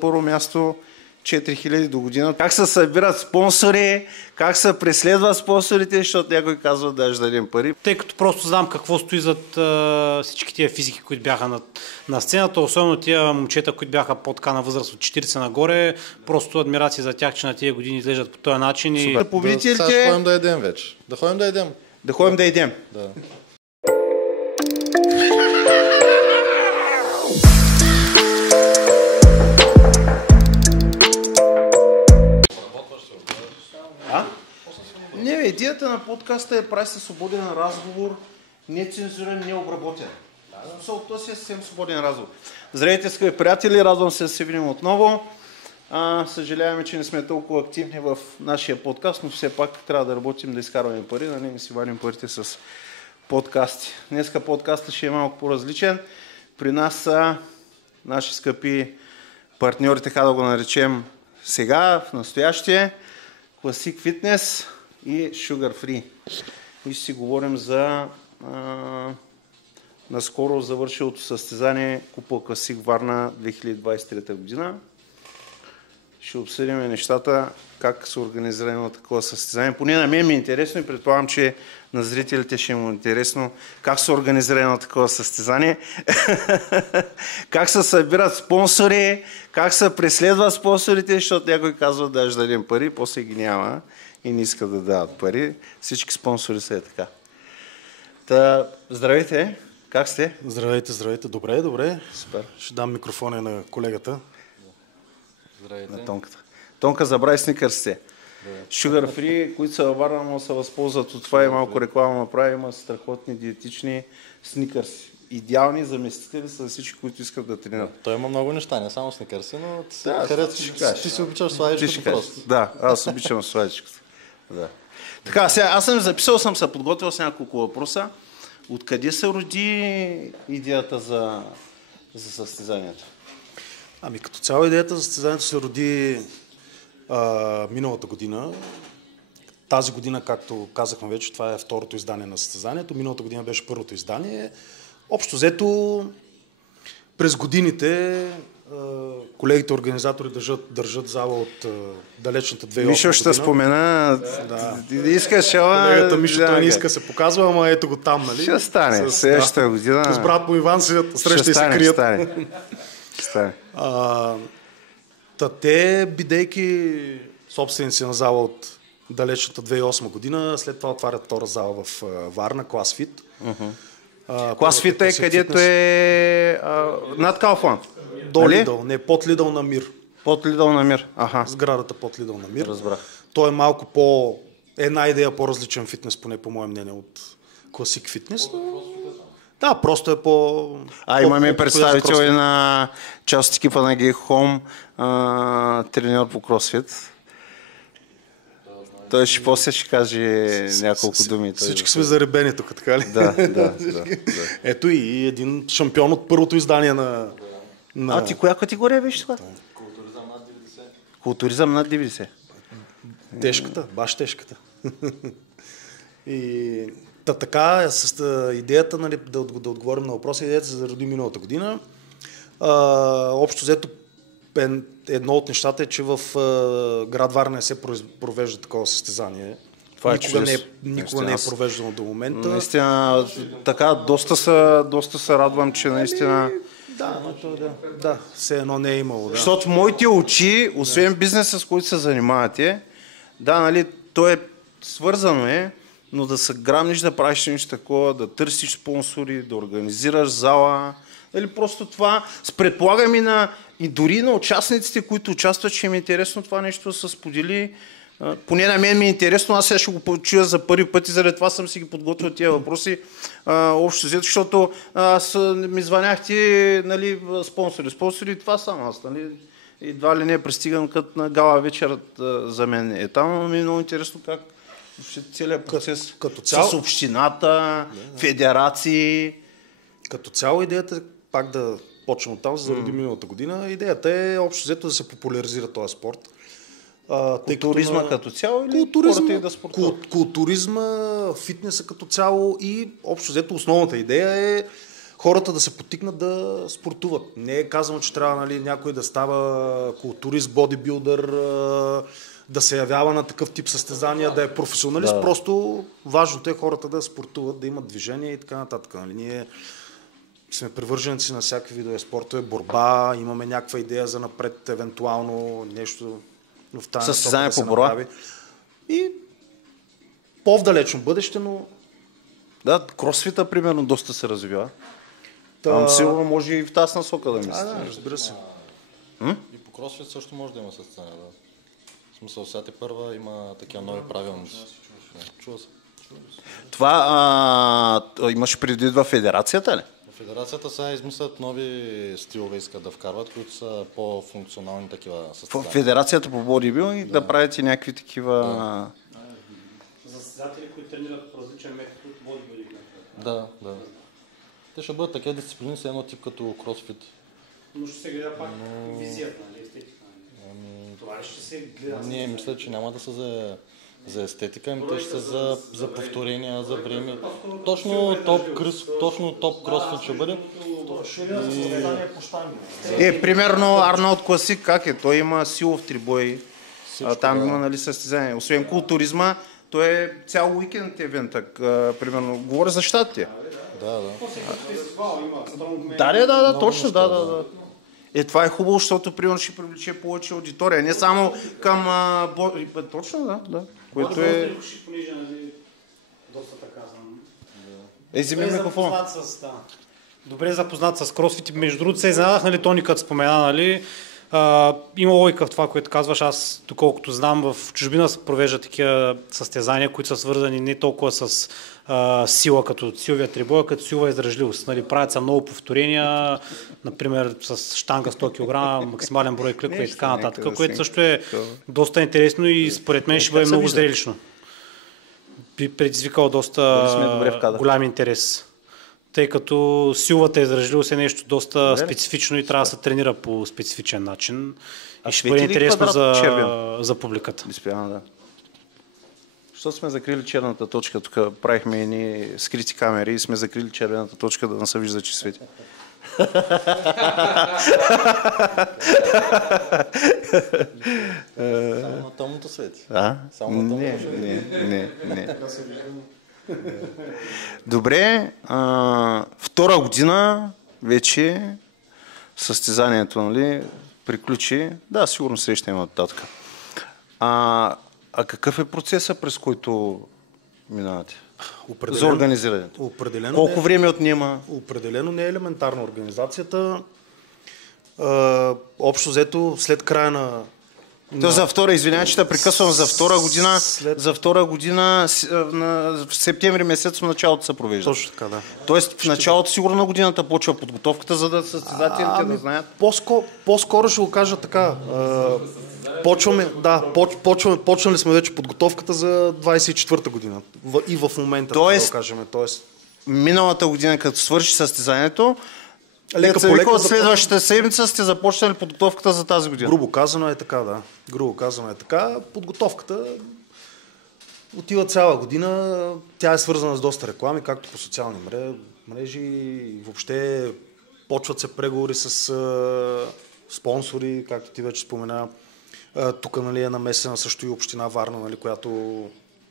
Първо място 4000 до година. Как се събират спонсори, как се преследват спонсорите, защото някой казва да дадем пари. Тъй като просто знам какво стои зад всички тия физики, които бяха на сцената, особено тия момчета, които бяха по-така на възраст от 40 нагоре, просто адмирации за тях, че на тия години изглеждат по този начин. Супер. Победителите... Да ходим да едем вече. Да ходим да едем. Да ходим да едем. Да. Не, идеята на подкаста е прави се свободен разговор, нецензурен, необработен. То си е съвсем свободен разговор. Здравейте, скъпи приятели, радвам се да се видим отново. Съжаляваме, че не сме толкова активни в нашия подкаст, но все пак трябва да работим да изкарваме пари, да не си вадим парите с подкасти. Днеска подкастът ще е малко по-различен. При нас са наши скъпи партньори, така да го наречем сега, в настоящее, Classic Fitness и Sugar Free. И ще си говорим за наскоро завършилото състезание Купа Classic Варна 2023 година. Ще обсъдим нещата, как се организира на такова състезание. Поне на мен ми е интересно и предполагам, че на зрителите ще му е интересно как се организира на такова състезание, как се събират спонсори, как се преследват спонсорите, защото някой казва да дадем пари, после ги няма и не искат да дават пари. Всички спонсори са така. Здравейте, как сте? Здравейте. Добре. Супер. Ще дам микрофона на колегата. Здравейте. На Тонката. Тонка, забрави сникърсите. Sugar Free, които са във Варна, могат да се възползват от това и малко реклама направи. Има страхотни диетични сникърси. Идеални заместители са всички, които искат да тренират. Той има много неща, не само сникърси, но ти си обичаш сладичкото просто. Да, аз обичам сладичкото. Да. Така, сега аз съм се подготвил с няколко въпроса. Откъде се роди идеята за състезанието? Ами като цяло идеята за състезанието се роди миналата година. Тази година, както казахме вече, това е второто издание на състезанието. Миналата година беше първото издание. Общо взето през годините колегите организатори държат зала от далечната 2008 година. Мишо ще спомена. Да. Искаш, ама... Колегата Мишо, той не иска се показва, ама ето го там, нали? Ще стане, следващата година. С брат му Иван среща и се крият. Ще стане. Те, бидейки собственици на зала от далечната 2008 година, след това отварят втора зала в Варна, ClassFit. ClassFit е където е над Kaufland. До Лидъл, не, под Лидъл на Мир. Под Лидъл на Мир, аха. Сградата под Лидъл на Мир. Разбрах. Той е малко по... една идея по-различен фитнес, поне по мое мнение, от Classic Fitness. Да, просто е по... Имаме представител и на част от екипа на Geek Home, треньор по CrossFit. Той ще после ще каже няколко думи. Всички сме заребени тук, така ли? Да. Ето и един шампион от първото издание на... ти коя категория беше това? Културизъм над 90. Културизъм над 90. Тежката, баш тежката. И така, с идеята, нали, да отговорим на въпроса, идеята се зароди миналата година. Общо взето, едно от нещата е, че в град Варна не се провежда такова състезание. Никога не е провеждано до момента. Наистина, така, доста се радвам, че наистина... Да, все едно не е имало. Да. Защото в моите очи, освен бизнеса, с който се занимавате, нали, то е свързано но да се грамниш да правиш нещо такова, да търсиш спонсори, да организираш зала, или просто това, предполагам и дори на участниците, които участват, ще им е интересно това нещо да се сподели. Поне на мен ми е интересно, аз сега ще го чуя за първи път и заради това съм си ги подготвил тия въпроси общо взето, защото ми звъняхте, нали, спонсори, това съм аз, нали, едва ли не пристигам като на гала вечер за мен е там, но ми е много интересно как целият процес с общината, федерации. Като цяло идеята, пак да почнем от там, заради миналата година, идеята е общо взето да се популяризира този спорт. Културизма като цяло или хората и да спортуват? Културизма, фитнеса като цяло и общо взето основната идея е хората да се потикнат да спортуват. Не е казано, че трябва, нали, някой да става културист, бодибилдър, да се явява на такъв тип състезания, да е професионалист. Просто важното е хората да спортуват, да имат движение и така нататък. Нали? Ние сме привърженици на всякакви видове спортове, борба, имаме някаква идея за напред, евентуално нещо в тази състезание насока по борба. И по-вдалечно бъдеще, но... Да, кросфита, примерно, доста се развива. Сигурно може и в тази насока да мислите. Да, разбира се. И по кросфит също може да има състезания, да. В смисъл, сега първа има такива нови правилници. Чува се. Това имаш предвид във федерацията ли? В федерацията сега измислят нови стилове, искат да вкарват, които са по-функционални такива В състезания. федерацията по бодибилдинг да правите някакви такива... За състезатели, които тренират по различен метод от бодибилдинг. Да. Те ще бъдат такива дисциплини, са едно тип като кросфит. Но ще се гледа пак визията, нали, естетика. Това ли ще се гледа? Ние мисля, че няма да са за естетика, ами те ще са за повторения, за време. Точно топ кросфит ще бъде. Примерно Арнолд Класик, как е? Той има силов трибой. Там има, нали, състезание. Освен културизма, той е цял уикенд евент. Примерно, говоря за щатите. Да. Да, точно, да. Това е хубаво, защото примерно ще привлече повече аудитория. Не само към... Точно, да. Което е... Доста така съм. Вземи микрофон. Добре запознат с кросфит. Между другото се изненадах, нали, Тони, като спомена, нали, има логика в това, което казваш. Аз, доколкото знам, в чужбина се провеждат такива състезания, които са свързани не толкова с сила, като силовия трибой, а като силова издръжливост. Нали, правят са много повторения, например с щанга 100 кг, максимален брой кликове и така нататък, което също е доста интересно и според мен ще бъде много зрелищно. Би предизвикал доста голям интерес. Тъй като силовата издръжливост е нещо доста специфично и трябва да се тренира по специфичен начин. И ще бъде интересно за публиката. Да. Защото сме закрили черната точка, тук правихме едни скрити камери и сме закрили червената точка, да не се вижда, че свети. Само на тъмното свети. Не. Добре, втора година вече състезанието, нали, приключи. Да, сигурно среща има оттатък. А какъв е процесът, през който минавате? За организирането? Колко време отнема? Определено не е елементарна организацията. Общо взето, след края на... За втора, извинявай, че те прекъсвам, за втора година в септември месец в началото се провежда. Точно така, да. Тоест в началото сигурно на годината почва подготовката, за да състезателите да знаят? По-скоро ще го кажа така. Почвали сме вече подготовката за 24-та година. И в момента, да го кажем. Миналата година, като свърши състезанието, лека по лека от следващата седмица сте започнали подготовката за тази година. Грубо казано е така, да. Подготовката отива цяла година. Тя е свързана с доста реклами, както по социални мрежи и въобще почват се преговори с спонсори, както ти вече спомена. Тук, нали, е намесена също и община Варна, нали, която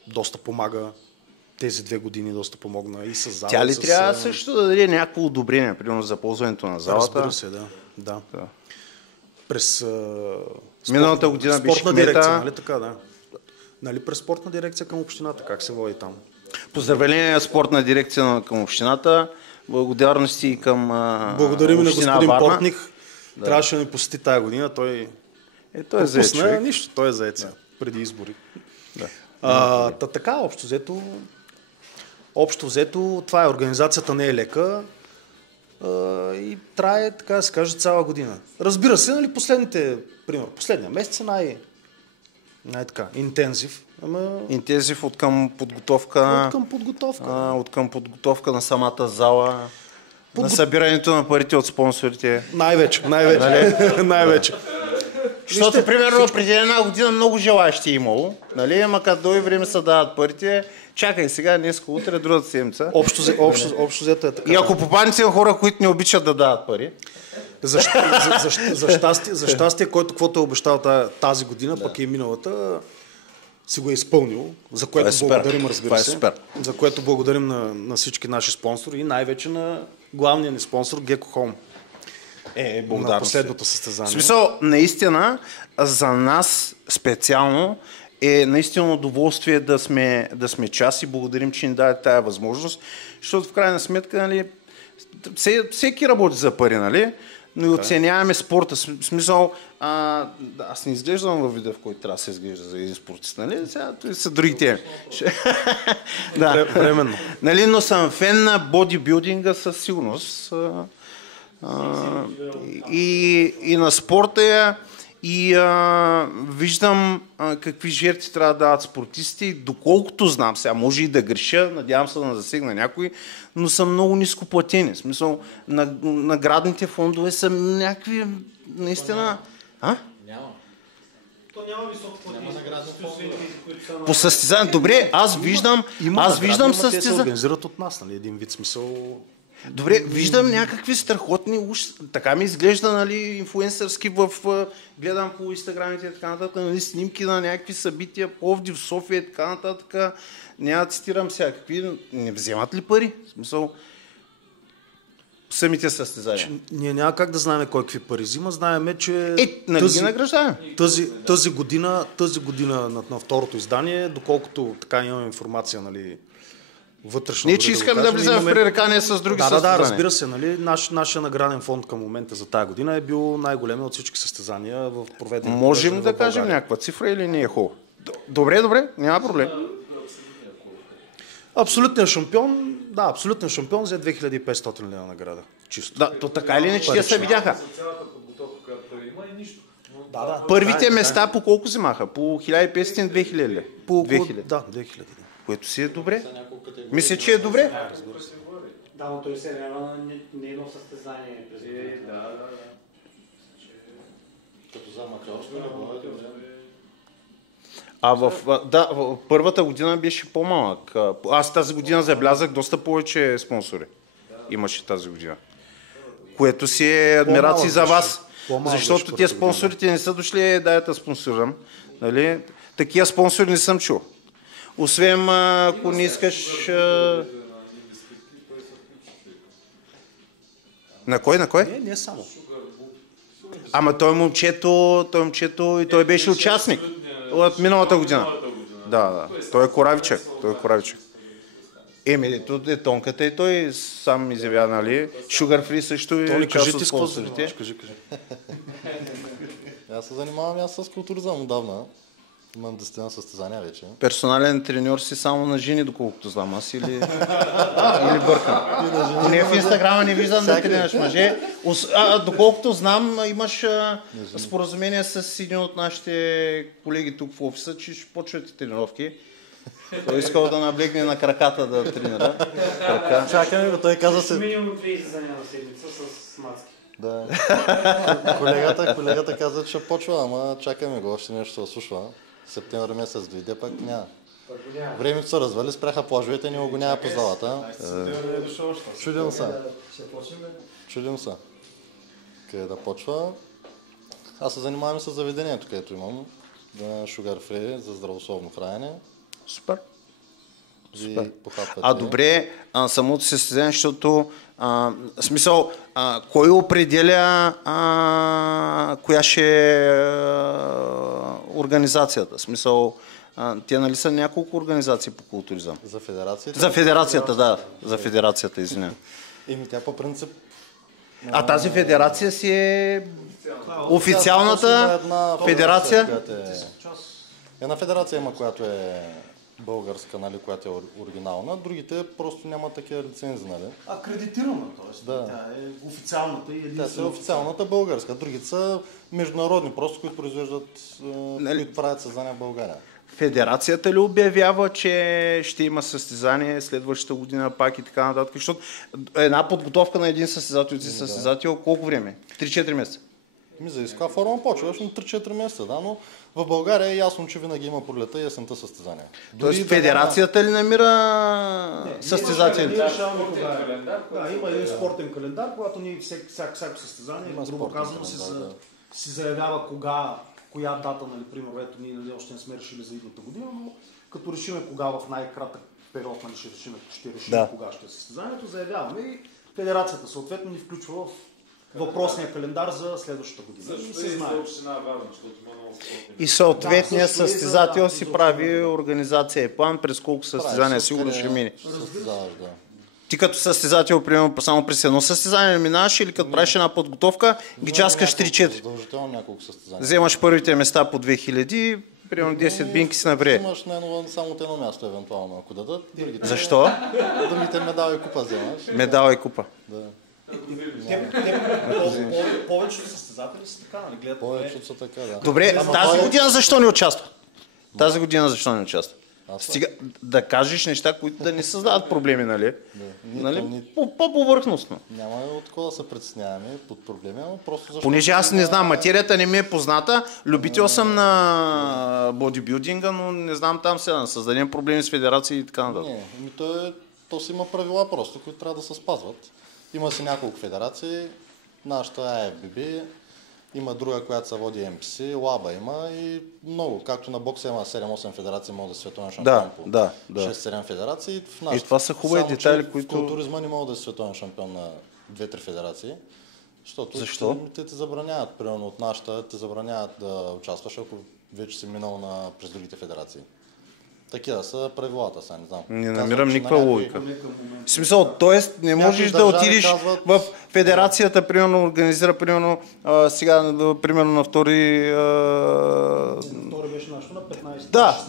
доста помага. Тези 2 години доста помогна и с зала. Тя ли трябва също да даде някакво одобрение, примерно за ползването на залата? Разбира се, да. През миналата година спортна дирекция, нали така, да. Нали, през спортна дирекция към общината, как се води там? Поздравление спортна дирекция към общината, благодарности и към благодарим на господин Варна. Портних. Да. Трябваше да ни посети тая година, той е заед. Нищо, той е заед преди избори. Да. Така, общо взето, това е, организацията не е лека и трае, така да се каже, цяла година. Разбира се, нали, последния месец е най-така, интензив. Интензив от към подготовка. От към подготовка на самата зала, на събирането на парите от спонсорите. Най-вече. Защото, примерно, преди една година много желащи е имало, нали? Ама като дойде време се дават парите, чакай сега, днеска, утре, другата седмица. Общо взето е така. И ако попаднете в хора, които не обичат да дават пари, За щастие, който каквото е обещал тази година, пък и миналата, си го е изпълнил, за което благодарим, разбира се. За което благодарим на всички наши спонсори и най-вече на главния ни спонсор Gecko Home. На последното състезание. В смисъл, наистина, за нас специално е наистина удоволствие да сме част и благодарим, че ни даде тая възможност, защото в крайна сметка, нали, всеки работи за пари, нали? Но и оценяваме спорта. В смисъл, аз не изглеждам във вида, в който трябва да се изглежда за един спортист, нали? Сега това са други теми. Да. Временно. Нали, но съм фен на бодибилдинга със сигурност. И на спорта и виждам какви жертви трябва да дават спортисти. Dоколкото знам, сега може и да греша, надявам се да не засегна някой, но са много ниско платени. В смисъл, наградните фондове са някакви наистина... То няма високо платени. По състезание. Добре, аз виждам състезания. Те се организират от нас, нали? Един вид смисъл... Добре, виждам някакви страхотни, така ми изглежда, нали, инфлуенсърски гледам по инстаграмите и така нататък, нали, снимки на някакви събития, Пловдив, София и така нататък. Няма да цитирам сега, какви, не вземат ли пари? В смисъл, самите състезания. Ние няма как да знаем кой какви пари взима, знаеме, че нали ги награждаваме? Тази година на второто издание, доколкото така имаме информация, нали, вътрешно. Ние, че искаме да влизаме в пререкание с други състезания. Да, разбира се. Нали? Нашия награден фонд към момента за тази година е бил най-големият от всички състезания в проведени. Можем да кажем някаква цифра или не е хубаво? Добре, няма проблем. Абсолютният шампион взе 2500 лева награда. Чисто. Да, то така или не, че те се видяха. Да. Първите места по колко вземаха? По 1500-2000 ли? По 2000. Да, 2000. Което си е добре. Мисля, че е добре. Да, но той се явява не едно състезание. Като за аматьорско не в първата година беше по-малък. Аз тази година заблязах доста повече спонсори. Имаше тази година. Което си е адмирации за вас. Защото те спонсорите не са дошли да спонсорирам. Нали? Такива спонсори не съм чул. Освен ако не искаш... На кой? Не само. Ама той момчето и той беше участник от миналата година. Да. Той е коравичък. Ето е тонката и той сам изявява, нали? Sugar Free също е част от спонсорите. Кажи. Аз се занимавам с културизъм отдавна. Имам 10 състезания вече. Персонален треньор си само на жени, доколкото знам аз или бъркам. Не в Инстаграма не виждам да тренираш мъже. Доколкото знам, имаш споразумение с един от нашите колеги тук в офиса, че ще почвате тренировки. Той искал да наблегне на краката да тренира. Чакаме, той каза се... Минимум 30 състезания на седмица с маски. Да. Колегата каза, че почва, ама чакаме го, още нещо се слушва. Септември месец дойде, пък няма. Времето се развали, спряха плажовете, не го няма по залата. Чудим се. Къде да почва? Аз се занимавам с заведението, където имам. Sugar Free за здравословно хранене. Супер. Добре, самото състезание, защото смисъл, кой определя коя ще е организацията? Смисъл, те нали са няколко организации по културизъм? За федерацията? За федерацията, да. За федерацията, извинявам. Тя по принцип... тази федерация си е официалната федерация? Една федерация има, която е българска, нали, която е оригинална, другите просто нямат такива лицензи, нали? Акредитирана, т.е. Да. Тя е официалната и единствена. Тя е официалната българска, другите са международни, просто които произвеждат, които правят състезания в България. Федерацията ли обявява, че ще има състезание следващата година пак и така нататък? Защото една подготовка на един състезател колко време? 3-4 месеца? Зависи каква форма почваш, но 3-4 месеца, да, но в България е ясно, че винаги има пролета и есента състезания. Тоест федерацията ли намира състезатели? Има един спортен календар, когато ние всяко състезание, грубо казано, си заявява коя дата, нали, примерно, ето ние още не сме решили за идната година, но като решиме кога в най-кратък период, нали, ще решим кога ще е състезанието, заявяваме и федерацията съответно ни включва в въпросния календар за следващата година. И съответният състезател си прави организация и план през колко състезания сигурно ще мине. Ти като състезател, примерно, само през едно състезание минаваш или като правиш една подготовка, ги часкаш 3-4. Вземаш първите места по 2000, примерно 10 бинки си набре. Взимаш само от едно място, евентуално, ако дадат. Защо? Другите медал и купа вземаш. Медал и купа. Да. Повечето състезатели са така, нали? Гледат. Повечето са така, да. Добре, тази година защо не участва? Тази година защо не участва? Стига да кажеш неща, които да не създават проблеми, нали? Нали? По-повърхностно. Няма от кога да се притесняваме под проблеми, но просто защото... Понеже аз не знам, материята не ми е позната, любител съм на бодибилдинга, но не знам там сега да създадем проблеми с федерации и така нататък. Не, то си има правила просто, които трябва да се спазват. Има си няколко федерации, нашата IFBB, има друга, която се води MPC, ЛАБА има и много. Както на бокса има 7-8 федерации, може да е световен шампион по 6-7 федерации. И това са хубави детайли, които... В туризма не мога да е световен шампион на 2-3 федерации. Защо? Те забраняват, примерно от нашата, те забраняват да участваш, ако вече си минал през другите федерации. Такива са правилата, сега не знам. Не намирам никаква логика. В смисъл, т.е. не можеш да отидеш в федерацията, примерно, организира, примерно, сега, примерно на втори... Втори беше нашето на 15. Да.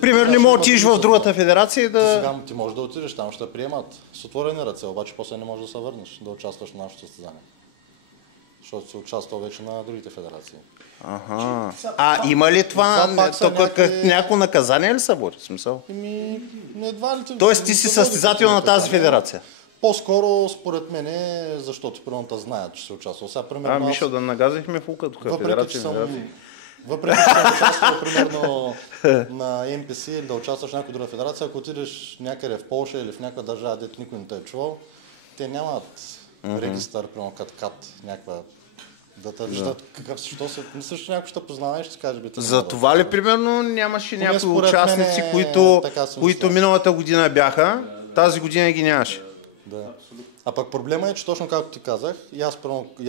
Примерно не можеш да отидеш в другата федерация и да... Сега ти можеш да отидеш, там ще приемат с отворени ръце, обаче после не можеш да се върнеш, да участваш в нашото състезание. Защото си участвал вече на другите федерации. Има ли това някакво наказание ли са води? Смисъл? Едва ли... Тоест ти си състезател на тази федерация? По-скоро, според мен, защото примерно знаят, че се участвал. Сега, примерно, Мишо, да нагазихме фулка тук, федерация. Въпреки, че съм участвал, примерно, на MPC или да участваш в някаква друга федерация, ако отидеш някъде в Полша или в някаква държава, дето никой не те е чувал, те нямат регистър, примерно кат, някаква да те виждат какъв си, що се... Мисля, че някой ще познава и ще каже, бе, за това ли, примерно, нямаше някои участници, които миналата година бяха, тази година ги нямаше? Да. А пък проблема е, че точно както ти казах, и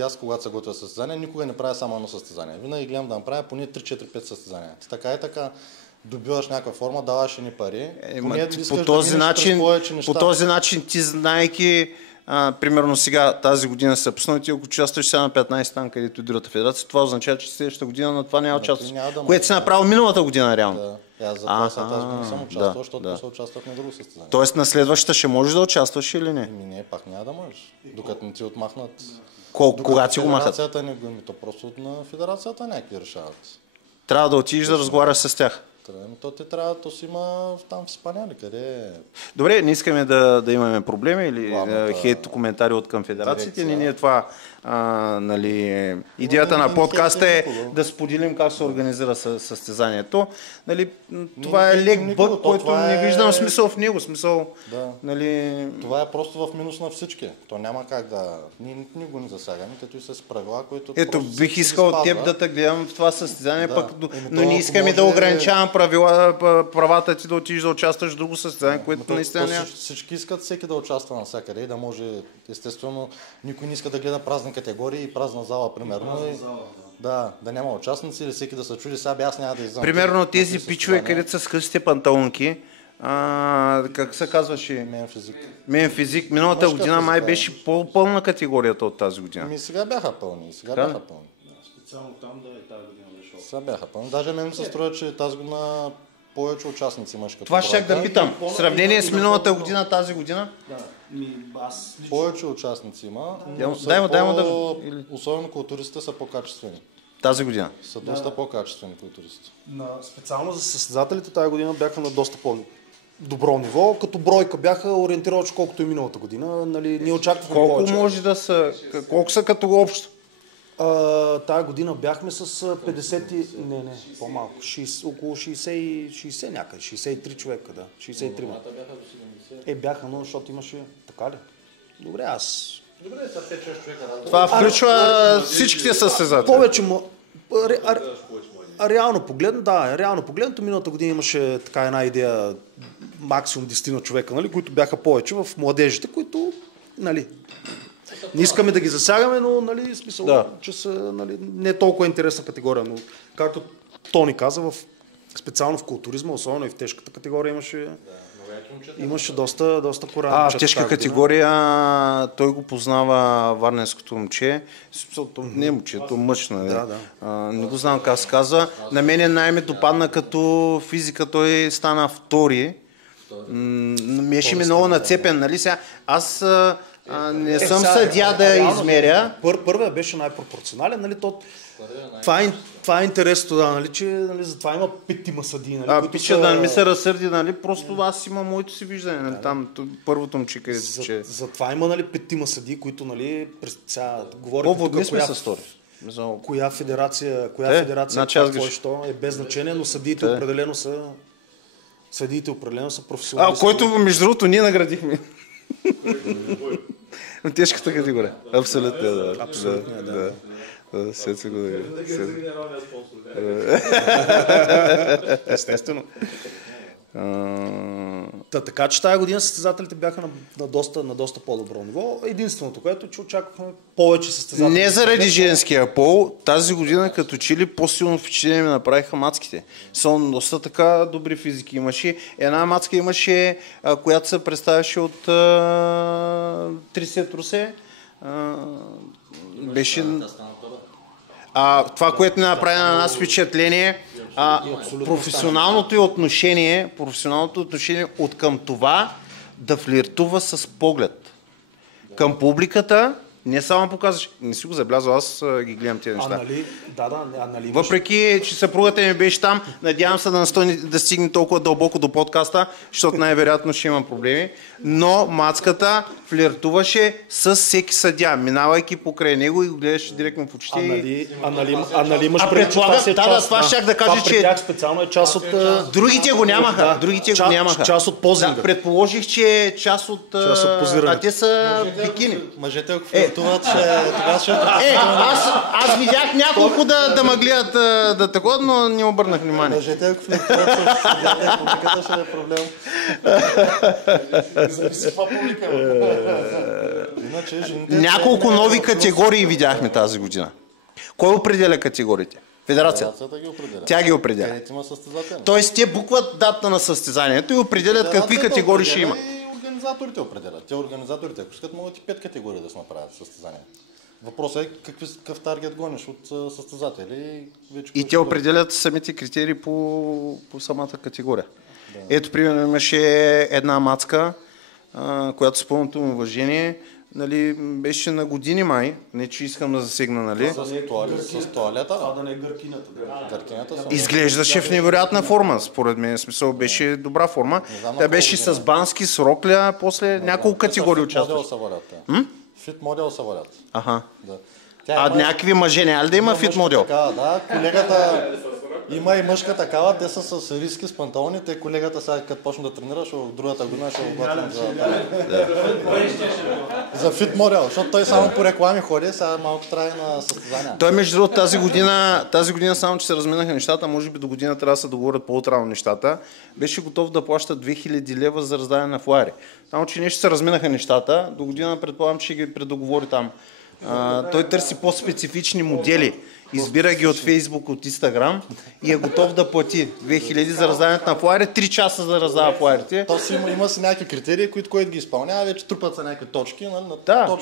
аз когато се готвя състезание, никога не правя само едно състезание. Винаги гледам да направя поне 3-4-5 състезания. Така и така добиваш някаква форма, даваш едни пари. По този начин ти, знаейки, примерно сега тази година са пуснати, ако участваш сега на 15 там, където и другата федерация, това означава, че следващата година на това няма участваш. Което си направил миналата година реално. Да. Аз за това тази година съм участвал, защото се участвах на друго състезание. Тоест на следващата ще можеш да участваш или не? Не, пак няма да можеш. Докато не ти отмахнат. Кога ти го махат? Федерацията не го, то просто на федерацията някакви решават. Трябва да отидеш да разговаряш с тях. То те трябва, то си има там в Испания ли къде? Добре, не искаме да имаме проблеми или хейт коментари от към федерациите. Ние това, нали, идеята на подкаста е да споделим как се организира състезанието. Нали, това е лек бък, който не виждам смисъл в него. Нали... Това е просто в минус на всички. То няма как да... Ние го не засягаме, като и с правила, които... Ето, бих искал от теб да те гледам в това състезание, но не искаме да ограничавам правата ти да отидеш да участваш в друго състезание, което наистина няма. Всички искат всеки да участва навсякъде и да може, естествено, никой не иска да гледа празни категории и празна зала, примерно. Да няма участници или всеки да се чуди, сега аз няма да иззам. Примерно тези пичове, където са с късите панталонки, как се казваше? Мен физик. Миналата година май беше по-пълна категорията от тази година. Сега бяха пълни. Специално там да е тази година. Сега бяха пълни. Даже мен се струва, че тази година повече участници имаш като това щях да питам. В сравнение с миналата година, тази година? Повече участници има, особено културистите са по-качествени. Тази година? Са доста по-качествени културисти. Специално за състезателите тази година бяха на доста по-добро ниво, като бройка бяха ориентировачи колкото и миналата година. Нали, ние очаквахме колко може да са, колко са като общо? Тая година бяхме с 50, не, по-малко, около 60 някъде, 63 човека, да, 63. Бяха, но защото имаше, така ли? Добре, Добре, са 5-6 човека. Това включва всичките състезатели. Повече реално погледнато, миналата година имаше така една идея, максимум 10 човека, нали, които бяха повече в младежите, които, нали, не искаме да ги засягаме, но, нали, смисъл, че са, нали, не е толкова интересна категория, но както Тони каза, специално в културизма, особено и в тежката категория имаше доста кора. В тежка категория той го познава варненското момче. Не момчето, мъж, нали? Не го знам как се казва. На мен най-ме допадна като физика, той стана втори. Беше ми много нацепен, нали сега? Аз не съм съдия да измеря. Първия беше най-пропорционален, нали? Това е интересно, нали, че, нали, затова има 5 съдии. Нали, пича да не ми се разсърди, нали, просто аз имам моето си виждане, нали, там първото момче, където че... Затова има, нали, 5 съдии, които, нали, сега говорим тук коя федерация, е без значение, но съдиите определено са професионалисти. Който, между другото, ние наградихме. Тежката категория. Абсолютно, да. Сети го да. Естествено. Така че тази година състезателите бяха на доста по-добро ниво. Единственото, което че очаквахме повече състезатели. Не заради женския пол, тази година като че ли по-силно впечатление ми направиха мацките. Са доста така добри физики имаше. Една мацка имаше, която се представяше от Трисе Трусе. Беше... това, което не направи на нас впечатление, професионалното отношение от към това да флиртува с поглед. Към публиката, не само показваш, не си го забелязал, аз ги гледам тези неща. Нали, въпреки, че съпругата ми беше там, надявам се да стигне толкова дълбоко до подкаста, защото най-вероятно ще има проблеми, но мацката флиртуваше с всеки съдия, минавайки покрай него и го гледаше директно в очите. Нали имаш преди, че това си е част. Това щях да кажа, че специално е част от... Другите го нямаха. Част от позинга. Предположих, че е част от позирането. А те са бикини. Мъжете, ако флиртуват, аз видях няколко да ме гледат да такова, но не обърнах внимание. Мъжете, ако флиртуват, публиката ще е проблем. Зависи каква публика. Няколко нови категории видяхме тази година. Кой определя категориите? Федерацията. Тя ги определя. Където има състезатели. Тоест те букват дата на състезанието и определят какви категории ще има. Организаторите определят. Те организаторите, ако искат, могат и 5 категории да се направят състезания. Въпросът е какъв таргет гониш от състезатели. И те определят самите критерии по самата категория. Да. Ето, примерно, имаше една мацка, която с пълното му уважение, нали, беше на години май, не че искам да засегна, нали? С туалета? Да не е гъркинята. Изглеждаше в невероятна форма, според мен. Смисъл, беше добра форма. Тя беше с бански, с рокля, после няколко категории участваше. Фит модел са валят. Аха. Някакви мъже, няма да има фит модел? Да, колегата има и мъжка такава, те са с риски, с панталони, те колегата сега като почне да тренираш, в другата година ще обготвим за фит модел, защото той само по реклами ходи, сега малко трябва на състезания. Той между другото тази година само, че се разминаха нещата, може би до година трябва да се договорят по-утрално нещата, беше готов да плаща 2000 лева за раздаване на флаери. Само, че нещо се разминаха нещата, до година предполагам, че ще ги предоговори там. Той търси по-специфични модели. Избира ги от Фейсбук, от Инстаграм и е готов да плати 2000 за раздаването на флаери, 3 часа за да раздава флаерите. То има си някакви критерии, които ги изпълнява, вече трупат са някакви точки.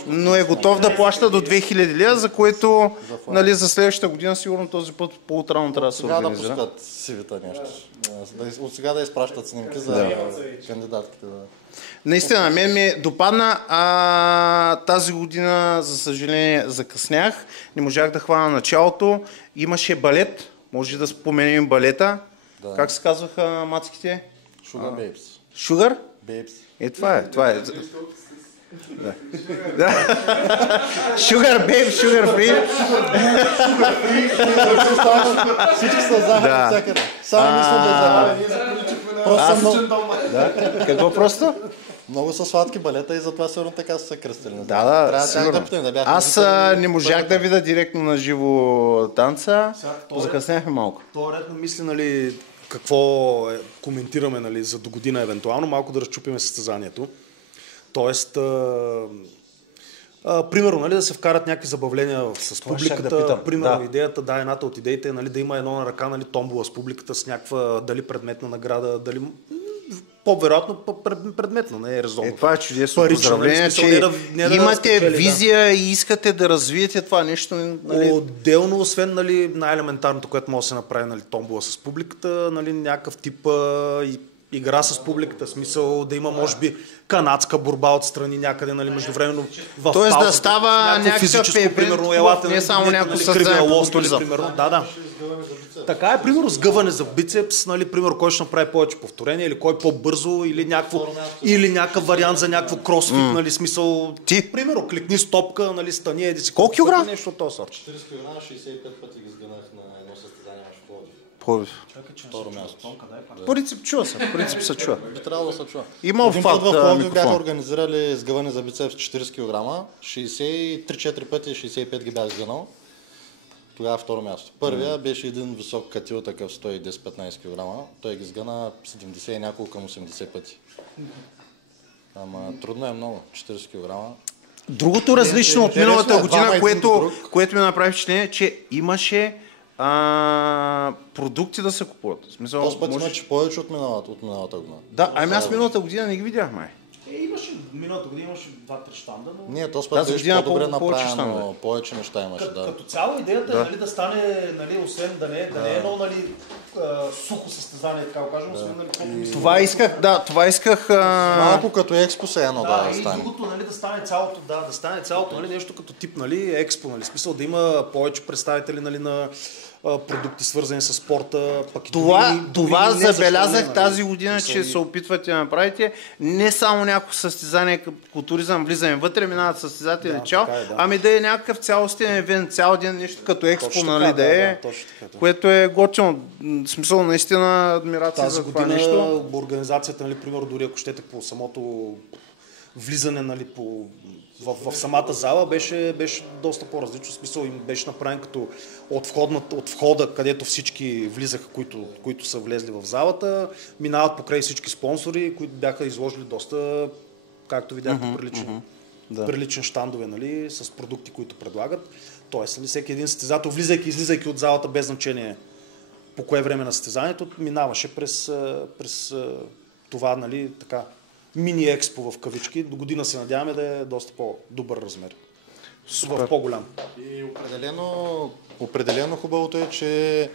Но е готов да плаща до 2000 лева, за което нали, за следващата година сигурно този път по-утрално трябва да се организира. Сега да пускат сивита нещо. От сега да изпращат снимки за кандидатките. Наистина, мен ми допадна, тази година, за съжаление, закъснях. Не можах да хвана началото. Имаше балет, може да споменем балета. Да. Как се казваха мацките? Sugar Babes. Sugar? Babes. Това е. Sugar babe, sugar free. Всички са захар всякъде. Само мисля да Просто много... Какво просто? Много са сладки балета и затова сигурно така са се кръстили. Да, сигурно. Аз не можах да видя директно на живо танца. Закъсняхме малко. То ред на мисли, нали, какво коментираме, нали, за до година евентуално, малко да разчупиме състезанието. Тоест, примерно, нали, да се вкарат някакви забавления с публиката. Примерно, идеята, едната от идеите е, нали, да има едно на ръка, нали, томбола с публиката с някаква дали предметна награда, дали по-вероятно предметно, не е резонно. Това е чудесно. Поздравление, че имате визия и искате да развиете това нещо. Нали... Отделно, освен, нали, най-елементарното, което може да се направи, нали, томбола с публиката, нали, някакъв тип игра с публиката, смисъл да има, може би, канадска борба отстрани някъде, нали, междувременно в тоест да става някакъв евент, не само някакво състезание. Да. Така е, примерно, сгъване за бицепс, нали, примерно, кой ще направи повече повторения, или кой по-бързо, или някакъв вариант за някакво кросфит, нали, смисъл. Ти? Примерно, кликни стопка, нали, стани, еди си. Колко килограма? Нещо от този сорт. 40 кг, 65 пъти ги сгънах на едно състезание в Пловдив. Второ място. Принцип се чува. Би трябвало да се чува. Има един път в Пловдив бяха организирали сгъване за бицепс 40 кг, 63-4 пъти 65 ги бях сгънал. Тогава второ място. Първия беше един висок катил, такъв 110-15 кг. Той ги сгъна 70 и няколко към 80 пъти. Ама трудно е много, 40 кг. Другото различно от миналата година, което ми направи впечатление, че имаше продукти да се купуват. Този път имаше повече от миналата година. Да, аз миналата година не ги видях, май. Миналата година имаше 2-3 щанда, но... Не, този път беше по-добре направено, повече неща имаше. Като цяло идеята е, нали, да стане, нали, освен да не е едно, нали, сухо състезание, така го кажем, освен, нали, това исках... Малко като експо се едно да стане. И другото, нали, да стане цялото, нали, нещо като тип, нали, експо, нали, смисъл да има повече представители, нали, на продукти, свързани с спорта. Това забелязах тази година, че се опитвате да направите не само някакво състезание, културизъм, влизаме вътре, минават състезатели, ами да е някакъв цялостен евент, цял ден, нещо като експо, нали, да е, което е готино. В смисъл, наистина, адмирация за това нещо. Тази година организацията, нали, примерно, дори ако щете по самото влизане, нали, в самата зала беше доста по-различно. В смисъл им беше направен като от входа, където всички влизаха, които са влезли в залата, минават покрай всички спонсори, които бяха изложили доста, както видяхте, прилични щандове, нали, с продукти, които предлагат. Тоест, нали, всеки един състезател, влизайки и излизайки от залата, без значение по кое време на състезанието, минаваше през това, нали, така, мини-експо в кавички. До година се надяваме да е доста по-добър размер. В по-голям. И определено хубавото е, че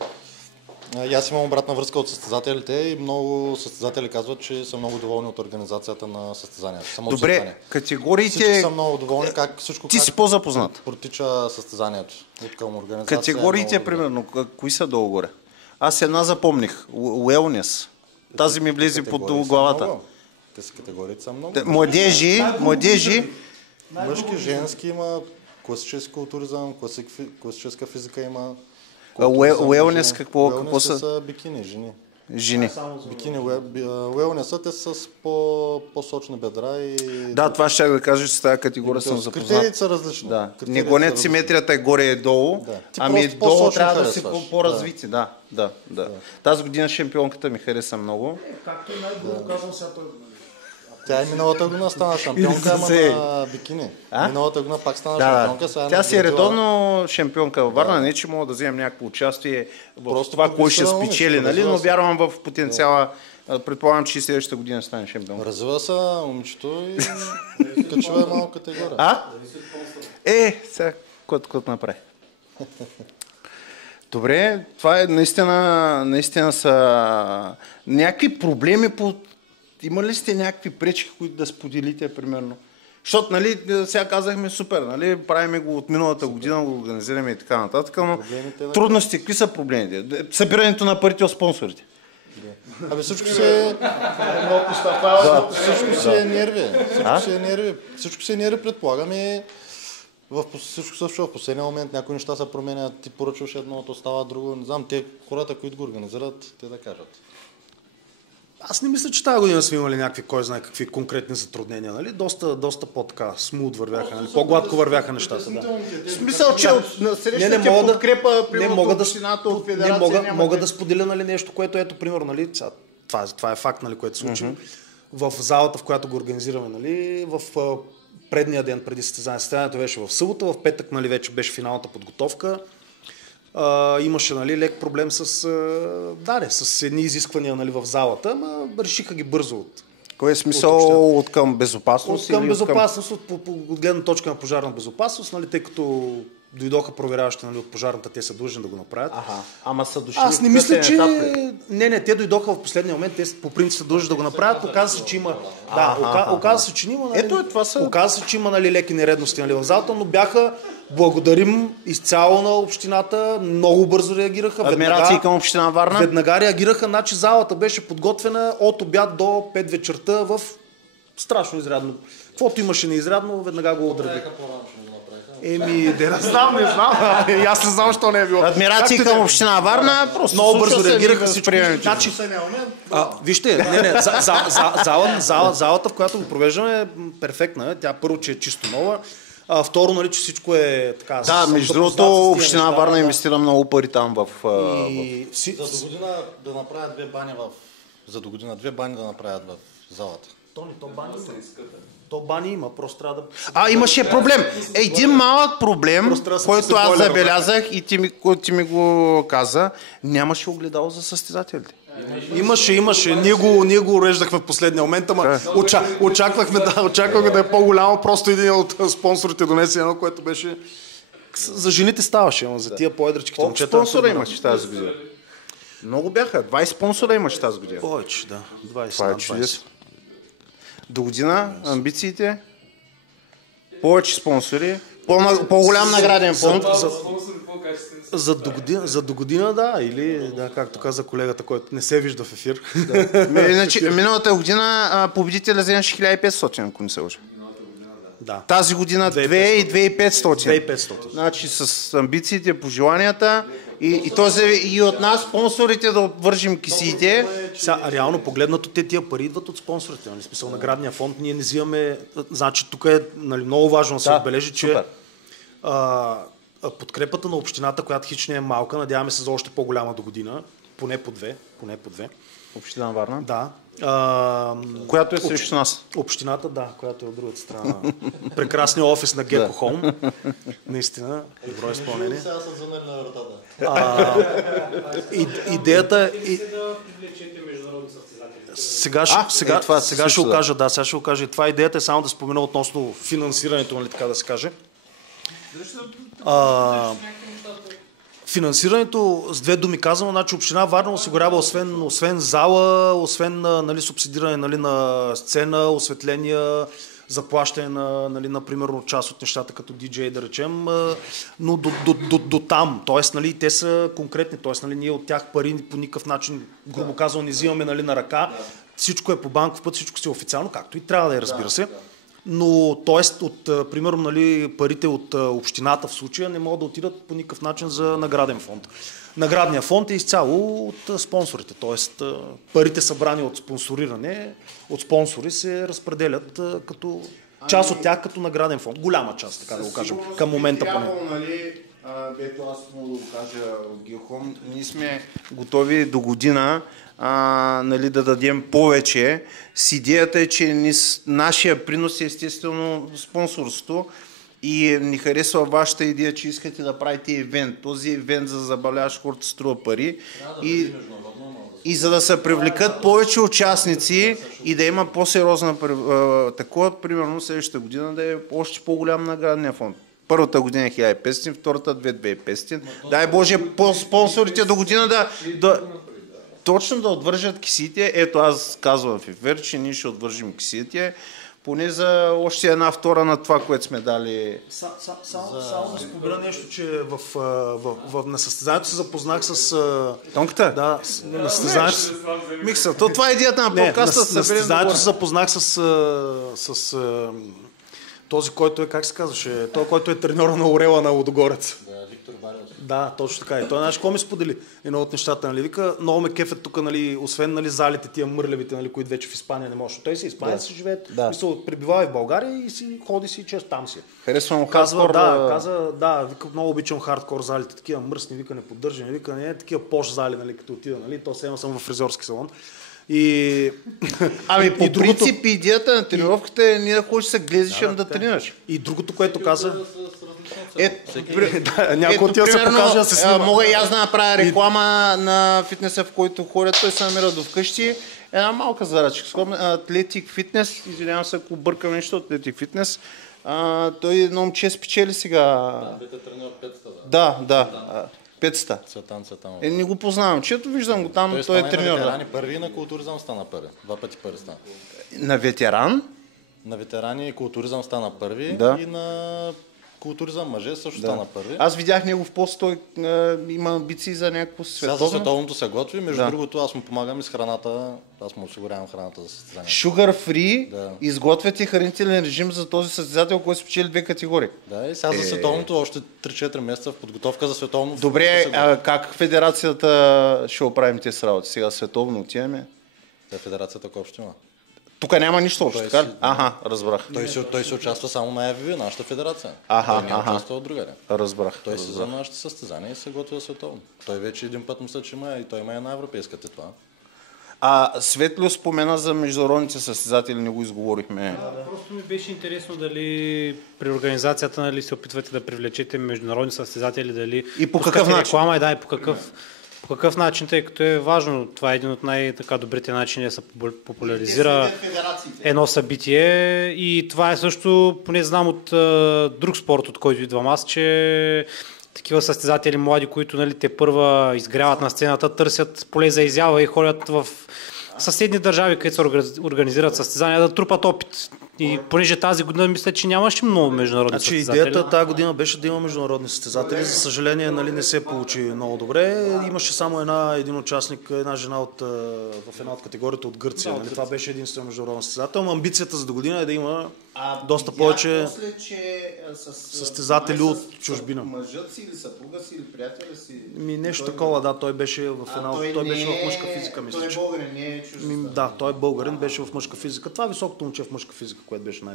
аз имам обратна връзка от състезателите и много състезатели казват, че са много доволни от организацията на състезанието. Добре, категориите... Всички са много доволни как всичко Ти си по-запознат. Протича състезанието от към организация. Категориите, примерно, кои са долу-горе? Аз една запомних. Уелнес. Тази ми влезе под главата. Тези категории са много. Младежи. Мъжки, женски има, класически културизъм, класическа физика има. Уелнес какво са бикини, жени. Бикини, уелнеса те са с по-сочни бедра и... Да, това ще да кажа, че с тази категория съм запознат. Критериите са различни. Да. Не гонят симетрията горе и долу, ами долу трябва да си по-развити. Да. Тази година шампионката ми хареса много. Както и най-грубо казвам сега той... Тя и миналата година стана шампионка, ама на бикини. Миналата година пак стана шампионка. Тя си е редовно шампионка във Варна, не че мога да вземем някакво участие в това, кой ще спечели, нали? Но вярвам в потенциала. Предполагам, че и следващата година стане шампионка. Развива се момичето и качва е малко категория. Сега, който направи. Добре, това е наистина са някакви проблеми по... Има ли сте някакви пречки, които да споделите, примерно? Защото, нали, сега казахме супер, нали, правиме го от миналата година, го организираме и така нататък, но трудности, какви са проблемите? Събирането на парите от спонсорите. Абе всичко си е... Всичко си е нерви. Всичко си е нерви, предполагам и всичко също в последния момент някои неща се променят, ти поръчваш едно, то става друго. Не знам, те хората, които го организират, те да кажат. Аз не мисля, че тази година сме имали някакви, кой знае какви конкретни затруднения, нали? Доста по-така смут вървяха, нали? По-гладко вървяха нещата, да. В смисъл, че на срещате подкрепа, примерно от общината, от федерация мога да споделя, нали, нещо, което ето, примерно, нали, това е факт, нали, което се случи. В залата, в която го организираме, нали, в предния ден преди състезанието беше в събота, в петък, нали, вече беше финалната подготовка. Имаше, нали, лек проблем с едни изисквания, нали, в залата, но решиха ги бързо. Кой е смисъл от към безопасност? От към безопасност, от гледна точка на пожарна безопасност, нали, тъй като дойдоха проверяващи, нали, от пожарната, те са длъжни да го направят. Ама са дошли. Аз не мисля, че... Не, те дойдоха в последния момент, те по принцип са длъжни да го направят, оказа се, че има... Оказа се, че има... Нали, оказа се, че има, нали, леки нередности, нали, в залата, но бяха... Благодарим изцяло на общината, много бързо реагираха. Адмирации към община Варна. Веднага реагираха, значи залата беше подготвена от обяд до 5 вечерта в страшно изрядно. Каквото имаше неизрядно, веднага го отредиха. Не знам. Аз не знам, защо не е било. Адмирации към община Варна, просто много бързо реагираха всичко. Значи, вижте, залата, в която го провеждаме, е перфектна. Тя първо, че е чисто нова. Второ, нали, че всичко е така... Да, между другото, община Варна инвестира много пари там в... За до година да направят две бани да направят в залата. То бани има, просто трябва да... Имаше проблем. Един малък проблем, който аз забелязах и ти ми го каза, нямаше огледало за състезателите. Имаше. Ние го уреждахме в последния момент, ама очаквахме да е по-голямо, просто един от спонсорите донесе едно, което беше... За жените ставаше, ама за тия по-едричките момчета... Колко спонсора имаш тази година? Много бяха. 20 спонсора имаш тази година. Повече, да. 20. Това е чудесно. До година амбициите, повече спонсори, по-голям награден фонд. За до година, да, или да, както каза колегата, който не се вижда в ефир. Иначе, миналата година победителя вземаше 1500, ако не се лъжа. Да. Тази година 2 и 2500. 2500. Значи с амбициите, пожеланията и от нас спонсорите да обвържим кисиите. Реално погледнато тия пари идват от спонсорите. Нали? Смисъл, наградния фонд ние не взимаме. Значи тук е, нали, много важно да се отбележи, че подкрепата на общината, която хич не е малка, надяваме се за още по-голяма до година, поне по две. Община Варна? Да. Която е срещу нас. Общината, да, която е от другата страна. Прекрасният офис на Gecko Home. Наистина, добро изпълнение. Сега са звънали на вратата. Идеята е... Сега ще го кажа. Това идеята е само да спомена относно финансирането, нали, така да се каже. Финансирането, с две думи казвам, значи община Варна осигурява освен зала, освен, нали, субсидиране, нали, на сцена, осветления, заплащане на примерно част от нещата като диджей, да речем, но до там. Тоест, нали, те са конкретни, тоест, нали, ние от тях пари по никакъв начин, грубо казвам, не взимаме, нали, на ръка. Всичко е по банков път, всичко си е официално, както и трябва да е, разбира се. Но, т.е. примерно, нали, парите от общината в случая не могат да отидат по никакъв начин за награден фонд. Наградният фонд е изцяло от спонсорите, т.е. парите събрани от спонсориране, от спонсори се разпределят като част от тях като награден фонд. Голяма част, така да го кажем, към момента поне. Ето аз мога да го кажа от Гилхом, ние сме готови до година нали, да дадем повече. С идеята е, че нашия принос е естествено спонсорство и ни харесва вашата идея, че искате да правите евент. Този евент за забавляващ хората струва пари и за да се привлекат повече участници и да има по-сериозна такова, примерно следващата година да е още по-голям наградния фонд. Първата година е 1500, втората 2500. Дай Боже, спонсорите до година точно да отвържат кисиите. Ето аз казвам в ефир, че ние ще отвържим кисиите. поне за още една втора на това, което сме дали. Само да спомена нещо, че на състезанието се запознах с... Тонката? Да, на състезанието... Миксъл, това е идеята на подкаста. На състезанието се запознах с този, който е, как се казваше, той, който е треньора на Орела на Лудогорец. Виктор Бариос. Да, точно така. И той, знаеш, какво ми сподели? Едно от нещата, нали, вика, много ме кефят тук, нали, освен, нали, залите, тия мърлевите, нали, които вече в Испания не може. Той си испанец, си живее, мисъл, пребивава и в България и си ходи си често там си. Харесвам хардкор. Да, вика, много обичам хардкор залите, такива мръсни, вика, не поддържани, вика, не, такива пош зали, нали, като отида, нали, то сега съм в фризьорски салон. По принцип идеята на тренировката е ние да ходиш да се глезиш, да тренираш. И другото, което каза... Някой отива се покаже да се снима. Мога и аз да направя реклама на фитнеса, в който ходят. Той се намира до вкъщи. Една малка зарачка. Атлетик фитнес. Извинявам се, ако бъркам нещо. Атлетик фитнес. Той едно момче спечели сега. Да. Петста. Цветан Цветанов. Не го познавам. Чето виждам го там, той е треньор. На ветерани първи и на културизъм стана първи. 2 пъти първи стана. На ветеран? На ветерани и културизъм стана първи и на културизъм мъже също стана първи. Аз видях негов пост, той има амбиции за някакво световно. Сега за световното се готви, между другото аз му помагам и с храната, аз му осигурявам храната за състезание. Sugar free, изготвяте хранителен режим за този състезател, който спечели 2 категории. Да, и сега за световното още 3-4 месеца в подготовка за световно. Добре, как федерацията ще оправим тези работи? Сега световно отиваме? Федерацията какво ще има? Тук няма нищо общо, така ли? Разбрах. Той се участва само на ФВ, нашата федерация. Той не участва от другаде. Разбрах. Той си за нашите състезания и се готвя световно. Той вече един път мисля, че има и той има една европейска титла. Светлио спомена за международните състезатели, не го изговорихме. Просто ми беше интересно дали при организацията, нали, се опитвате да привлечете международни състезатели, дали и по какъв начин? Реклама, и по какъв начин, тъй като е важно. Това е един от най-добрите начини да се популяризира едно събитие. И това е също, поне знам от друг спорт, от който идвам аз, че такива състезатели млади, които, нали, те първа изгряват на сцената, търсят поле за изява и ходят в съседни държави, където се организират състезания, да трупат опит. И понеже тази година мисля, че нямаше много международни състезатели. Идеята тази година беше да има международни състезатели. За съжаление, нали, не се получи много добре. Имаше само един участник, една жена в една от категорията от Гърция. Нали? Това беше единствено международен състезател. Но амбицията за до година е да има доста повече състезатели от чужбина. Мъжът си или съпруга си или приятеля си? Нещо такова, да. Той беше в мъжка физика, мисля. Той е българин, не е чуждестранен. Да, той е българин, беше в мъжка физика. Това е високото момче в мъжка физика, което беше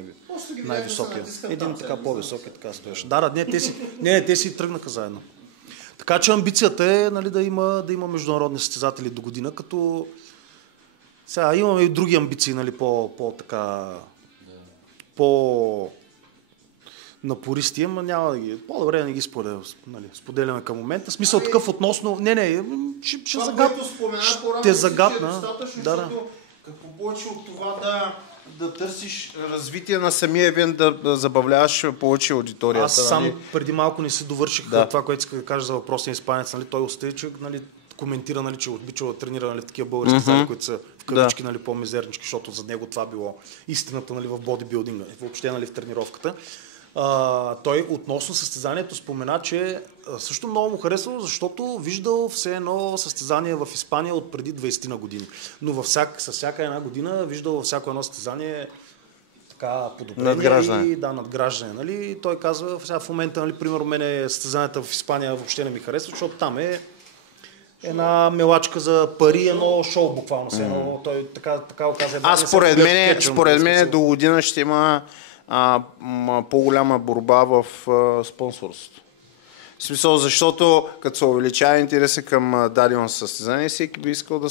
най-високия. Един така по-висок и така стоеше. Те си тръгнаха заедно. Така че амбицията е, нали, да има международни състезатели до година, като сега имаме и други амбиции, нали, напористи, ама няма да ги... По-добре да не ги споделяме към момента. Смисъл такъв относно... ще загадна. Какво повече от това да търсиш развитие на самия евент, да забавляваш повече аудиторията. Аз сам преди малко не си довърших това, което иска да кажа за въпросния испанец. Нали? Той остави, че, нали, коментира, нали, че обичал да тренира, нали, в такива български зали, които са в кавички, нали, по-мизернички, защото за него това било истината, нали, в бодибилдинга, въобще, нали, в тренировката. Той относно състезанието спомена, че също много му харесало, защото виждал все едно състезание в Испания от преди 20 на години. Но с всяка една година виждал във всяко едно състезание така подобрение и надграждане. Нали? И той казва, сега в момента, нали, примерно, мене състезанията в Испания въобще не ми харесва, защото там е една мелачка за пари, едно шоу буквално. Той така каза. Според мен до година ще има по-голяма борба в спонсорството. В смисъл, защото като се увеличава интереса към дадено състезание, всеки би искал да